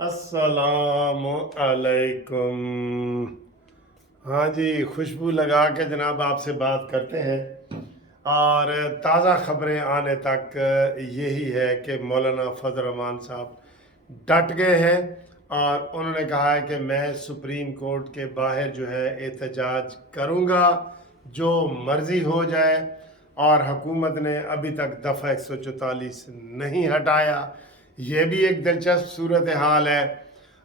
अस्सलाम अलैकुम। हाँ जी, खुशबू लगा के जनाब आपसे बात करते हैं। और ताज़ा खबरें आने तक यही है कि मौलाना फजल रहमान साहब डट गए हैं और उन्होंने कहा है कि मैं सुप्रीम कोर्ट के बाहर जो है एहतजाज करूँगा, जो मर्ज़ी हो जाए। और हुकूमत ने अभी तक दफ़ा 144 नहीं हटाया। ये भी एक दिलचस्प सूरत हाल है।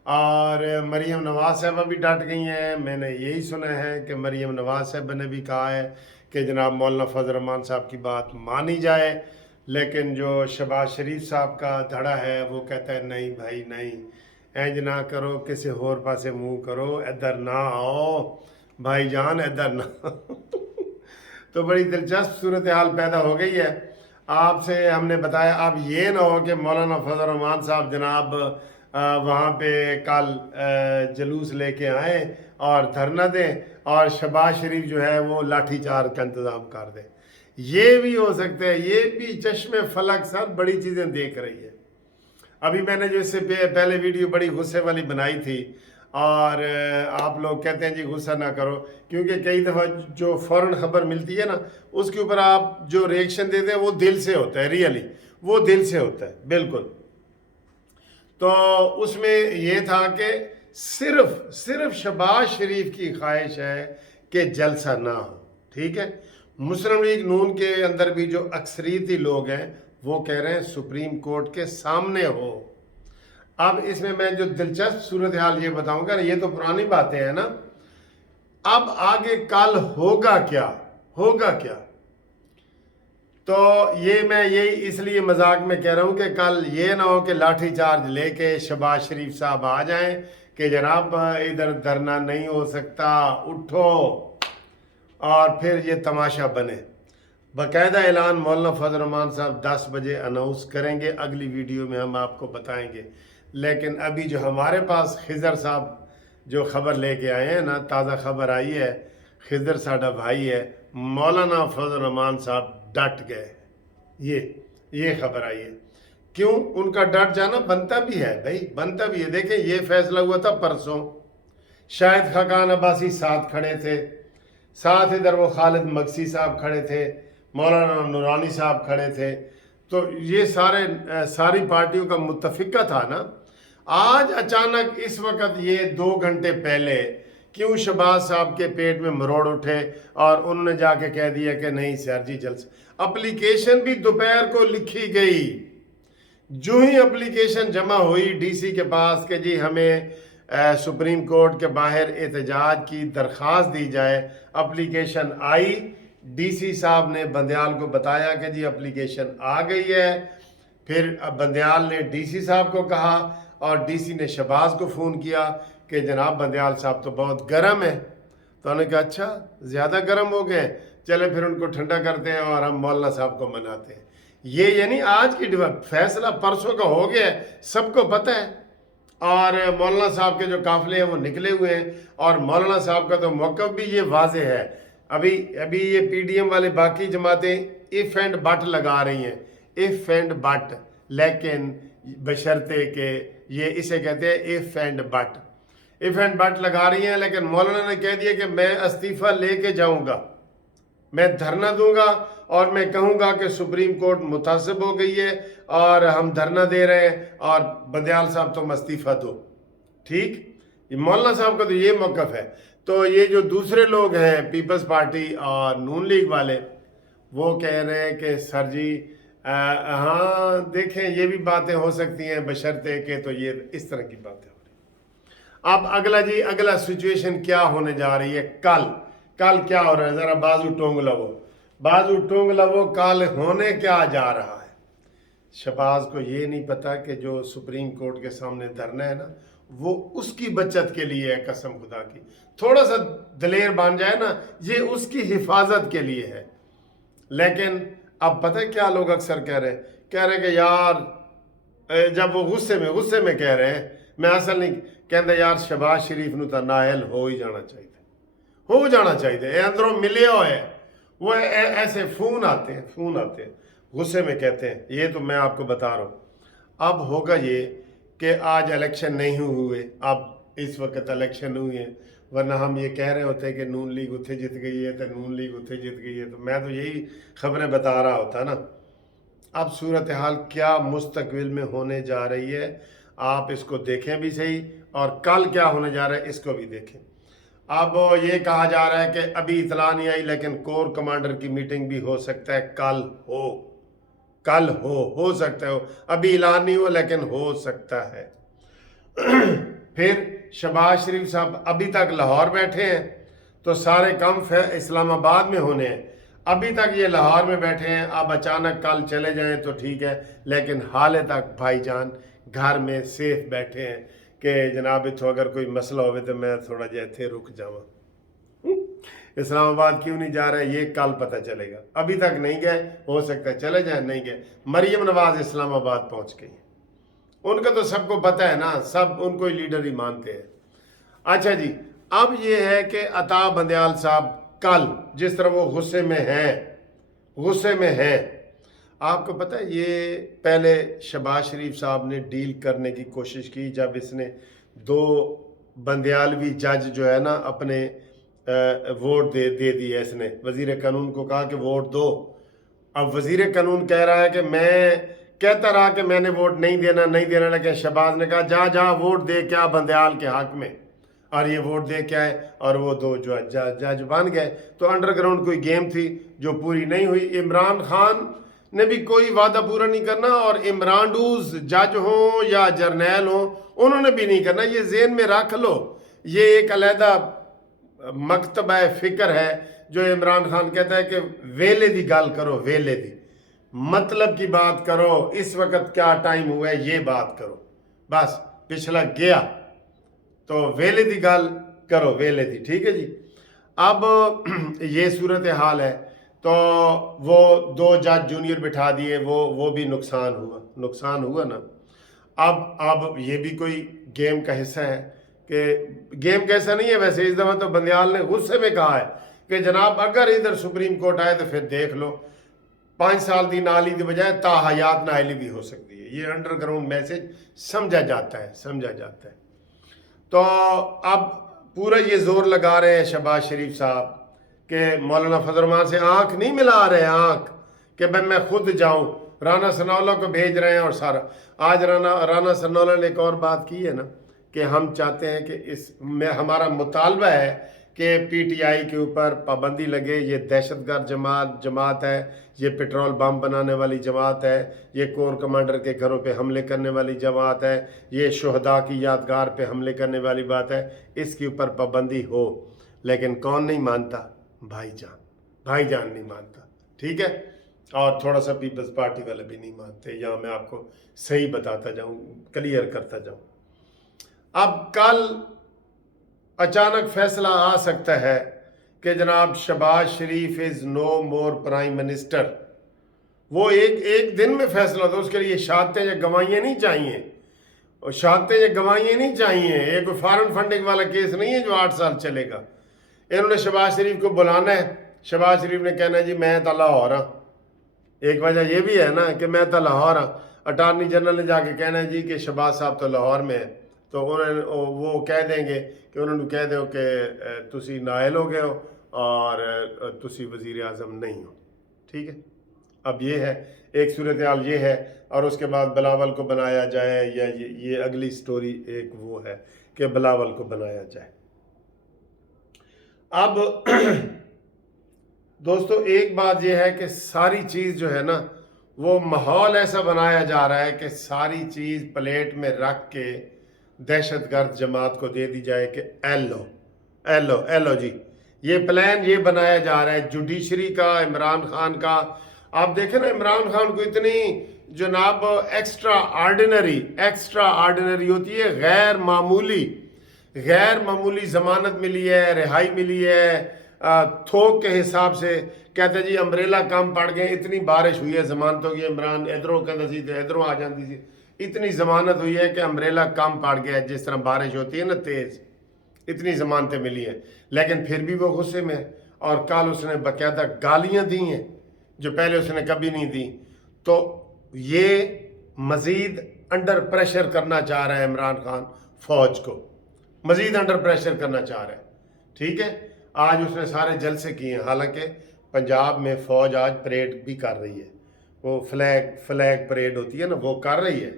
और मरीम नवाज साहबा भी डट गई हैं। मैंने यही सुना है कि मरीम नवाज साहबा ने भी कहा है कि जनाब मौलाना फजल रहमान साहब की बात मानी जाए। लेकिन जो शहबाज शरीफ साहब का धड़ा है वो कहता है नहीं भाई नहीं, इंज ना करो, किसी होर पासे मुँह करो, इधर ना आओ भाईजान, इधर ना तो बड़ी दिलचस्प सूरत हाल पैदा हो गई है। आपसे हमने बताया अब ये ना हो कि मौलाना फजल रहमान साहब जनाब वहाँ पे कल जुलूस लेके आए और धरना दें और शहबाज शरीफ जो है वो लाठी चार्ज का इंतज़ाम कर दें। ये भी हो सकता है, ये भी चश्मे फलक सर बड़ी चीज़ें देख रही है। अभी मैंने जो इससे पहले वीडियो बड़ी गुस्से वाली बनाई थी और आप लोग कहते हैं जी गुस्सा ना करो, क्योंकि कई दफ़ा जो फ़ौरन ख़बर मिलती है ना उसके ऊपर आप जो रिएक्शन देते हैं वो दिल से होता है, रियली वो दिल से होता है बिल्कुल। तो उसमें ये था कि सिर्फ शहबाज शरीफ की ख्वाहिश है कि जलसा ना हो, ठीक है। मुस्लिम लीग नून के अंदर भी जो अक्सरियती लोग हैं वो कह रहे हैं सुप्रीम कोर्ट के सामने हो। अब इसमें मैं जो दिलचस्प सूरत हाल ये बताऊंगा, ये तो पुरानी बातें हैं ना। अब आगे कल होगा क्या, होगा क्या? तो ये मैं यही इसलिए मजाक में कह रहा हूँ कि कल ये ना हो कि लाठी चार्ज लेके शहबाज शरीफ साहब आ जाएं कि जनाब इधर धरना नहीं हो सकता, उठो, और फिर ये तमाशा बने। बाकायदा ऐलान मौलाना फजल रहमान साहब 10 बजे अनाउंस करेंगे, अगली वीडियो में हम आपको बताएंगे। लेकिन अभी जो हमारे पास खिजर साहब जो खबर लेके आए हैं ना, ताज़ा खबर आई है, खिजर साडा भाई है, मौलाना फजल रहमान साहब डट गए। ये खबर आई है। क्यों उनका डट जाना बनता भी है भाई, बनता भी है। देखें ये फैसला हुआ था परसों, शाहिद खाकान अब्बासी साथ खड़े थे, साथ इधर वो खालिद मगसी साहब खड़े थे, मौलाना नूरानी साहब खड़े थे। तो ये सारी पार्टियों का मुत्तफिका था ना। आज अचानक इस वक्त ये 2 घंटे पहले क्यों शहबाज साहब के पेट में मरोड़ उठे और उन्होंने जाके कह दिया कि नहीं सर जी जलसा। एप्लीकेशन भी दोपहर को लिखी गई। जो ही एप्लीकेशन जमा हुई डीसी के पास कि जी हमें सुप्रीम कोर्ट के बाहर एहतजाज की दरख्वास्त दी जाए, एप्लीकेशन आई, डीसी साहब ने बंदयाल को बताया कि जी एप्लीकेशन आ गई है। फिर बंदयाल ने डीसी साहब को कहा और डीसी ने शहबाज को फ़ोन किया कि जनाब बंदयाल साहब तो बहुत गर्म है। तो उन्होंने कहा अच्छा ज़्यादा गर्म हो गए, चले फिर उनको ठंडा करते हैं और हम मौलाना साहब को मनाते हैं। ये यानी आज की फैसला परसों का हो गया है, सबको पता है। और मौलाना साहब के जो काफिले हैं वो निकले हुए हैं और मौलाना साहब का तो मौक़िफ़ भी ये वाज़े है। अभी ये पीडीएम वाले बाकी जमातें इफ़ एंड बट लगा रही हैं, इफ़ एंड बट, लेकिन बशर्ते के ये इसे कहते हैं if and but, if and but लगा रही हैं। लेकिन मौलाना ने कह दिया कि मैं इस्तीफ़ा लेके जाऊंगा, मैं धरना दूंगा और मैं कहूंगा कि सुप्रीम कोर्ट मुतासिब हो गई है और हम धरना दे रहे हैं और बंदयाल साहब तुम इस्तीफ़ा दो। ठीक, ये मौलाना साहब का तो ये मौक़िफ़ है। तो ये जो दूसरे लोग हैं पीपल्स पार्टी और नून लीग वाले, वो कह रहे हैं कि सर जी हाँ देखें ये भी बातें हो सकती हैं बशर्ते के, तो ये इस तरह की बातें हो रही। अब अगला सिचुएशन क्या होने जा रही है? कल क्या हो रहा है, ज़रा बाजू टोंग लवो, कल होने क्या जा रहा है? शहबाज को ये नहीं पता कि जो सुप्रीम कोर्ट के सामने धरना है ना वो उसकी बचत के लिए है, कसम खुदा की। थोड़ा सा दलेर बन जाए ना, ये उसकी हिफाजत के लिए है। लेकिन अब पता है क्या लोग अक्सर कह रहे हैं कि यार जब वो गुस्से में कह रहे हैं, मैं असल नहीं कहते यार शहबाज शरीफ नूं तां नायल हो ही जाना चाहिए, ये अंदरों मिले हुए है। वो ऐसे फ़ोन आते हैं गुस्से में कहते हैं, ये तो मैं आपको बता रहा हूँ। अब होगा ये कि आज इलेक्शन नहीं हुए, अब इस वक्त इलेक्शन हुए हैं, वरना हम ये कह रहे होते कि नून लीग उत्थे जीत गई है तो नून लीग उत्थे जीत गई है, तो मैं तो यही खबरें बता रहा होता ना। अब सूरत हाल क्या मुस्तकबिल में होने जा रही है, आप इसको देखें भी सही, और कल क्या होने जा रहा है इसको भी देखें। अब ये कहा जा रहा है कि अभी इतला नहीं आई, लेकिन कोर कमांडर की मीटिंग भी हो सकता है कल हो सकता है, अभी ऐलान नहीं हुआ लेकिन हो सकता है। फिर शहबाज शरीफ साहब अभी तक लाहौर बैठे हैं, तो सारे काम इस्लामाबाद में होने हैं, अभी तक ये लाहौर में बैठे हैं, अब अचानक कल चले जाएं तो ठीक है, लेकिन हाल तक भाईजान घर में सेफ बैठे हैं कि जनाब इतो अगर कोई मसला हो तो मैं थोड़ा जिहा इत्थे रुक जावां। इस्लामाबाद क्यों नहीं जा रहे ये कल पता चलेगा, अभी तक नहीं गए, हो सकता है चले जाए, नहीं गए। मरियम नवाज इस्लामाबाद पहुंच गई, उनका तो सबको पता है ना, सब उनको ही लीडर ही मानते हैं। अच्छा जी, अब ये है कि अता बंदयाल साहब कल जिस तरह वो गुस्से में हैं, आपको पता है ये पहले शहबाज शरीफ साहब ने डील करने की कोशिश की, जब इसने 2 बंदयालवी जज जो है ना अपने वोट दे दिए, इसने वजीर कानून को कहा कि वोट दो। अब वजीर कानून कह रहा है कि मैं कहता रहा कि मैंने वोट नहीं देना, लेकिन शहबाज ने कहा जा वोट दे क्या बंदयाल के हक में, और ये वोट दे क्या है, और वो 2 जो जज बन गए। तो अंडरग्राउंड कोई गेम थी जो पूरी नहीं हुई। इमरान खान ने भी कोई वादा पूरा नहीं करना, और इमरानडूज जज हों या जर्नैल हों उन्होंने भी नहीं करना, ये जेहन में रख लो। ये एक अलहदा मकतबा फिक्र है जो इमरान खान कहता है कि वेले दी गल करो, वेले दी मतलब की बात करो, इस वक्त क्या टाइम हुआ है ये बात करो, बस पिछला गया तो वेले दी गल करो, वेले दी, ठीक है जी। अब ये सूरत हाल है, तो वो 2 जज जूनियर बिठा दिए, वो भी नुकसान हुआ ना। अब ये भी कोई गेम का हिस्सा है, कि गेम कैसा नहीं है वैसे, इस दफ़ा तो बंदयाल ने गुस्से में कहा है कि जनाब अगर इधर सुप्रीम कोर्ट आए तो फिर देख लो 5 साल की नाली के बजाय ताहयात नाली भी हो सकती है। ये अंडरग्राउंड मैसेज समझा जाता है। तो अब पूरा ये जोर लगा रहे हैं शहबाज शरीफ साहब कि मौलाना फजल रहमान से आंख नहीं मिला रहे, आंख कि भाई मैं खुद जाऊं, राना सनाउल्लाह को भेज रहे हैं, और सारा आज राना सनाउल्लाह ने एक और बात की है ना कि हम चाहते हैं कि इसमें हमारा मुतालबा है कि पीटीआई के ऊपर पाबंदी लगे, ये दहशतगर्द जमात है, ये पेट्रोल बम बनाने वाली जमात है, ये कोर कमांडर के घरों पे हमले करने वाली जमात है, ये शुहदा की यादगार पे हमले करने वाली बात है, इसके ऊपर पाबंदी हो। लेकिन कौन नहीं मानता? भाईजान नहीं मानता, ठीक है, और थोड़ा सा पीपल्स पार्टी वाले भी नहीं मानते। यहाँ मैं आपको सही बताता जाऊँ, क्लियर करता जाऊँ। अब कल अचानक फैसला आ सकता है कि जनाब Shahbaz Sharif is no more prime minister. वो एक दिन में फैसला होता है, उसके लिए शहादतें या गवाहियाँ नहीं चाहिए, और शहादतें या गवाहियाँ नहीं चाहिए। ये कोई फॉरेन फंडिंग वाला केस नहीं है जो 8 साल चलेगा। इन्होंने शहबाज शरीफ को बुलाना है, शहबाज शरीफ ने कहना है जी मैं तो लाहौर हाँ। एक वजह ये भी है ना कि मैं तो लाहौर हाँ, अटारनी जनरल ने जाके कहना है जी कि शहबाज साहब तो लाहौर में है, तो उन्होंने वो कह देंगे कि उन्होंने कह दो कि तुसी नायल हो गए हो और तुसी वज़ीर आज़म नहीं हो, ठीक है। अब ये है एक सूरत हाल ये है, और उसके बाद बिलावल को बनाया जाए, या ये अगली स्टोरी एक वो है कि बिलावल को बनाया जाए। अब दोस्तों एक बात यह है कि सारी चीज़ जो है ना, वो माहौल ऐसा बनाया जा रहा है कि सारी चीज़ प्लेट में रख के दहशतगर्द जमात को दे दी जाए कि एलो जी, ये प्लान ये बनाया जा रहा है जुडिशरी का, इमरान खान का। आप देखें ना, इमरान खान को इतनी जनाब एक्स्ट्रा आर्डिनरी होती है, गैर मामूली ज़मानत मिली है, रिहाई मिली है, थोक के हिसाब से। कहते जी अम्ब्रेला कम पड़ गए, इतनी बारिश हुई है जमानतों की, इमरान इधरों कहता सी तो इधरों आ जाती थी, इतनी ज़मानत हुई है कि अम्ब्रेला कम पड़ गया है। जिस तरह बारिश होती है ना तेज़, इतनी ज़मानतें मिली हैं, लेकिन फिर भी वो गुस्से में है। और कल उसने बाकायदा गालियाँ दी हैं जो पहले उसने कभी नहीं दी। तो ये मज़ीद अंडर प्रेशर करना चाह रहा है इमरान खान फ़ौज को, मज़ीद अंडर प्रेशर करना चाह रहा है। ठीक है, आज उसने सारे जलसे किए हैं। हालांकि पंजाब में फ़ौज आज परेड भी कर रही है, वो फ्लैग परेड होती है ना, वो कर रही है।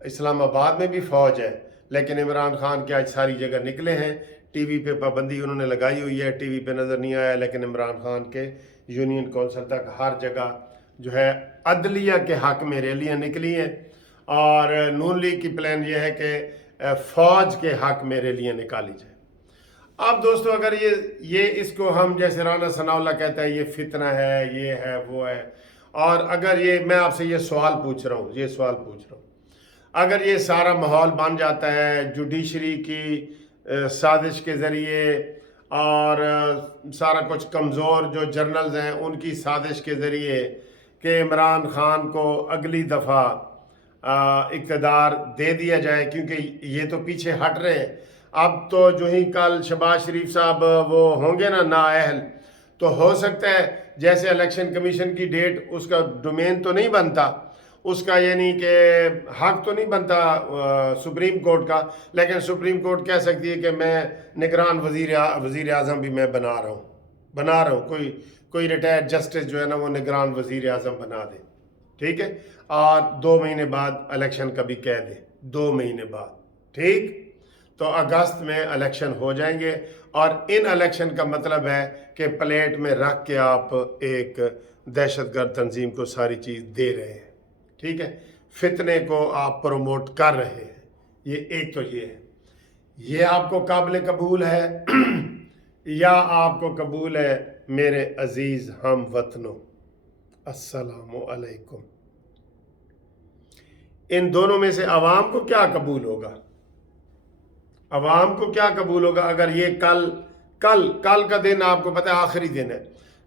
इस्लामाबाद में भी फ़ौज है, लेकिन इमरान खान के आज सारी जगह निकले हैं। टीवी पे पाबंदी उन्होंने लगाई हुई है, टीवी पे नज़र नहीं आया, लेकिन इमरान खान के यूनियन कौंसिल तक हर जगह जो है अदलिया के हक़ में रैलियाँ निकली हैं। और नून लीग की प्लान ये है कि फ़ौज के हक़ में रैलियाँ निकाली जाए। अब दोस्तों, अगर ये इसको हम, जैसे राना सनाउल्लाह कहता है, ये फितना है, ये है, वो है, और अगर ये, मैं आपसे ये सवाल पूछ रहा हूँ, अगर ये सारा माहौल बन जाता है जुडिशरी की साजिश के ज़रिए और सारा कुछ कमज़ोर जो जर्नल्स हैं उनकी साजिश के ज़रिए कि इमरान खान को अगली दफ़ा इक़्तिदार दे दिया जाए, क्योंकि ये तो पीछे हट रहे हैं। अब तो जो ही कल शहबाज शरीफ साहब वो होंगे ना नाअहल, तो हो सकता है जैसे इलेक्शन कमीशन की डेट, उसका डोमेन तो नहीं बनता, उसका यानी कि हक तो नहीं बनता सुप्रीम कोर्ट का, लेकिन सुप्रीम कोर्ट कह सकती है कि मैं निगरान वज़ीर आज़म भी मैं बना रहा हूँ, कोई रिटायर्ड जस्टिस जो है ना वो निगरान वज़ीर आज़म बना दे। ठीक है, और 2 महीने बाद इलेक्शन का भी कह दे, 2 महीने बाद। ठीक, तो अगस्त में इलेक्शन हो जाएंगे, और इन इलेक्शन का मतलब है कि प्लेट में रख के आप एक दहशतगर्द तंजीम को सारी चीज़ दे रहे हैं। ठीक है, फितने को आप प्रमोट कर रहे हैं। ये एक तो ये है, ये आपको काबिल कबूल है या आपको कबूल है मेरे अजीज़ हम वतनों, अस्सलामु अलैकुम। इन दोनों में से अवाम को क्या कबूल होगा? अवाम को क्या कबूल होगा अगर ये कल का दिन, आपको पता है आखिरी दिन है,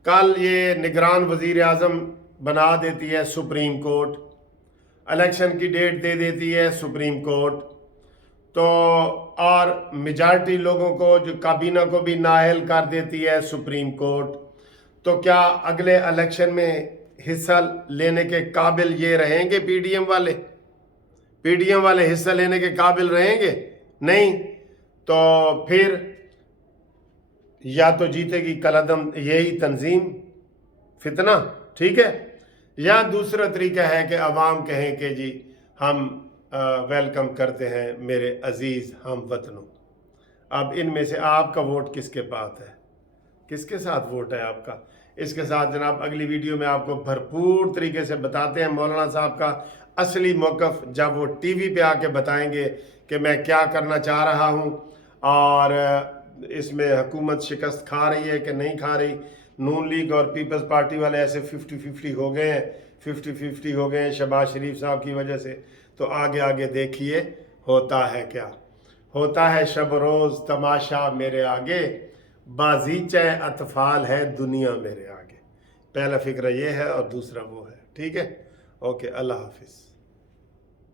कल ये निगरान वज़ीर आज़म बना देती है सुप्रीम कोर्ट, इलेक्शन की डेट दे देती है सुप्रीम कोर्ट, तो और मेजॉरिटी लोगों को, जो काबीना को भी नाअहल कर देती है सुप्रीम कोर्ट, तो क्या अगले इलेक्शन में हिस्सा लेने के काबिल ये रहेंगे? पीडीएम वाले हिस्सा लेने के काबिल रहेंगे? नहीं। तो फिर या तो जीतेगी कलअदम यही तंजीम फितना, ठीक है, या दूसरा तरीका है कि अवाम कहें कि जी हम वेलकम करते हैं मेरे अजीज़ हम वतनों। अब इनमें से आपका वोट किसके पास है, किसके साथ वोट है आपका? इसके साथ जनाब अगली वीडियो में आपको भरपूर तरीके से बताते हैं मौलाना साहब का असली मौक़िफ़, जब वो टीवी पे आके बताएंगे कि मैं क्या करना चाह रहा हूँ और इसमें हुकूमत शिकस्त खा रही है कि नहीं खा रही। नून लीग और पीपल्स पार्टी वाले ऐसे 50-50 हो गए हैं, 50-50 हो गए हैं शहबाज शरीफ साहब की वजह से। तो आगे देखिए होता है क्या, होता है शब रोज़ तमाशा मेरे आगे, बाजीचे अतफाल है दुनिया मेरे आगे। पहला फ़िक्र ये है और दूसरा वो है। ठीक है, ओके, अल्लाह हाफिज़।